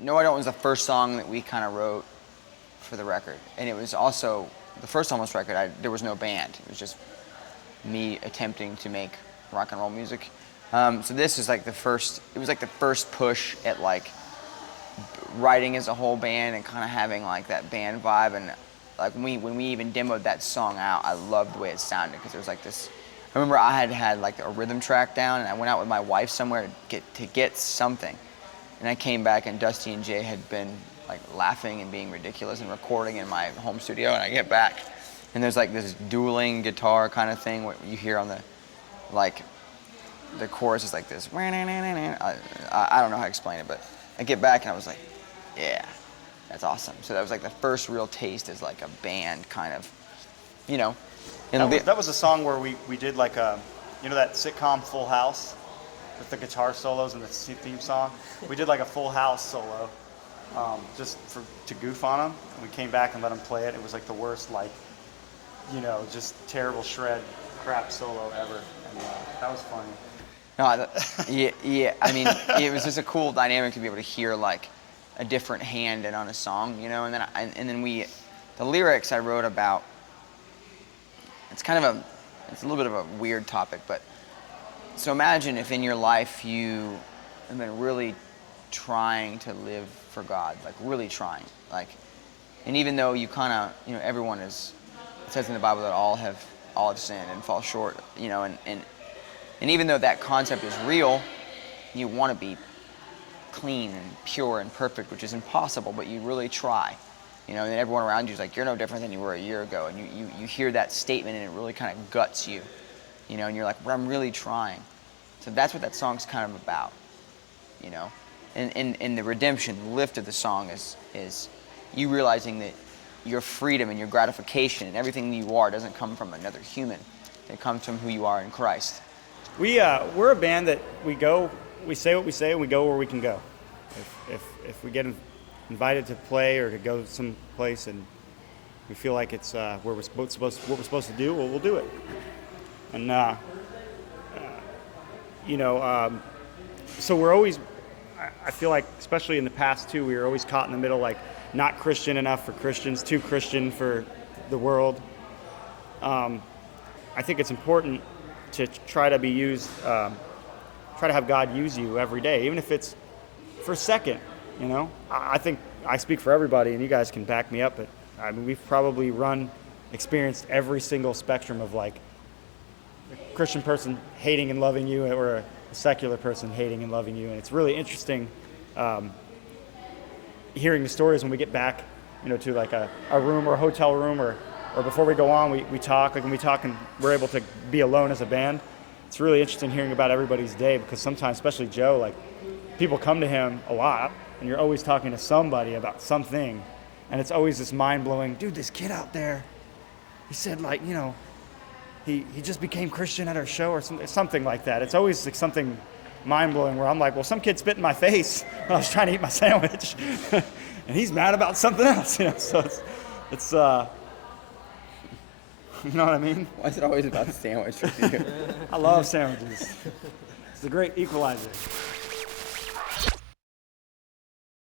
No I Don't was the first song that we kind of wrote for the record, and it was also the first Almost record. There was no band. It was just me attempting to make rock and roll music. So this is like the first. It was like the first push at like writing as a whole band and kind of having like that band vibe. And like when we even demoed that song out, I loved the way it sounded because there was like this. I remember I had like a rhythm track down, and I went out with my wife somewhere to get something, and I came back and Dusty and Jay had been like laughing and being ridiculous and recording in my home studio, and I get back, and there's like this dueling guitar kind of thing what you hear on the, like, the chorus is like this. I don't know how to explain it, but I get back and I was like, yeah, that's awesome. So that was like the first real taste as like a band kind of, you know. That was a song where we did like a, you know that sitcom Full House with the guitar solos and the theme song? We did like a Full House solo just to goof on them. And we came back and let them play it. It was like the worst, like, you know, just terrible shred crap solo ever. And that was funny. No, yeah. I mean, it was just a cool dynamic to be able to hear like a different hand and on a song, you know. And then the lyrics I wrote about. It's a little bit of a weird topic, but so imagine if in your life you have been really trying to live for God, like really trying, like, and even though you kind of, you know, everyone is, it says in the Bible that all have sinned and fall short, you know, and even though that concept is real, you want to be clean and pure and perfect, which is impossible, but you really try. You know, and everyone around you is like, you're no different than you were a year ago. And you hear that statement and it really kind of guts you. You know, and you're like, well, I'm really trying. So that's what that song's kind of about, you know. And the redemption, the lift of the song is you realizing that your freedom and your gratification and everything that you are doesn't come from another human. It comes from who you are in Christ. We're a band that we say what we say, and we go where we can go. If we get invited to play or to go someplace and we feel like it's what we're supposed to do, well, we'll do it. And so we're always, I feel like, especially in the past too, we were always caught in the middle, like not Christian enough for Christians, too Christian for the world. I think it's important to try to be used, try to have God use you every day, even if it's for a second. You know, I think I speak for everybody, and you guys can back me up, but I mean, we've probably experienced every single spectrum of like a Christian person hating and loving you, or a secular person hating and loving you. And it's really interesting hearing the stories when we get back, you know, to like a room or a hotel room, or before we go on, we talk. Like when we talk and we're able to be alone as a band, it's really interesting hearing about everybody's day, because sometimes, especially Joe, like people come to him a lot, and you're always talking to somebody about something, and it's always this mind-blowing, dude, this kid out there, he said, like, you know, he just became Christian at our show, or something like that. It's always like something mind-blowing where I'm like, well, some kid spit in my face when I was trying to eat my sandwich, and he's mad about something else, you know. So it's you know what I mean? Why is it always about the sandwich with you? I love sandwiches. It's a great equalizer.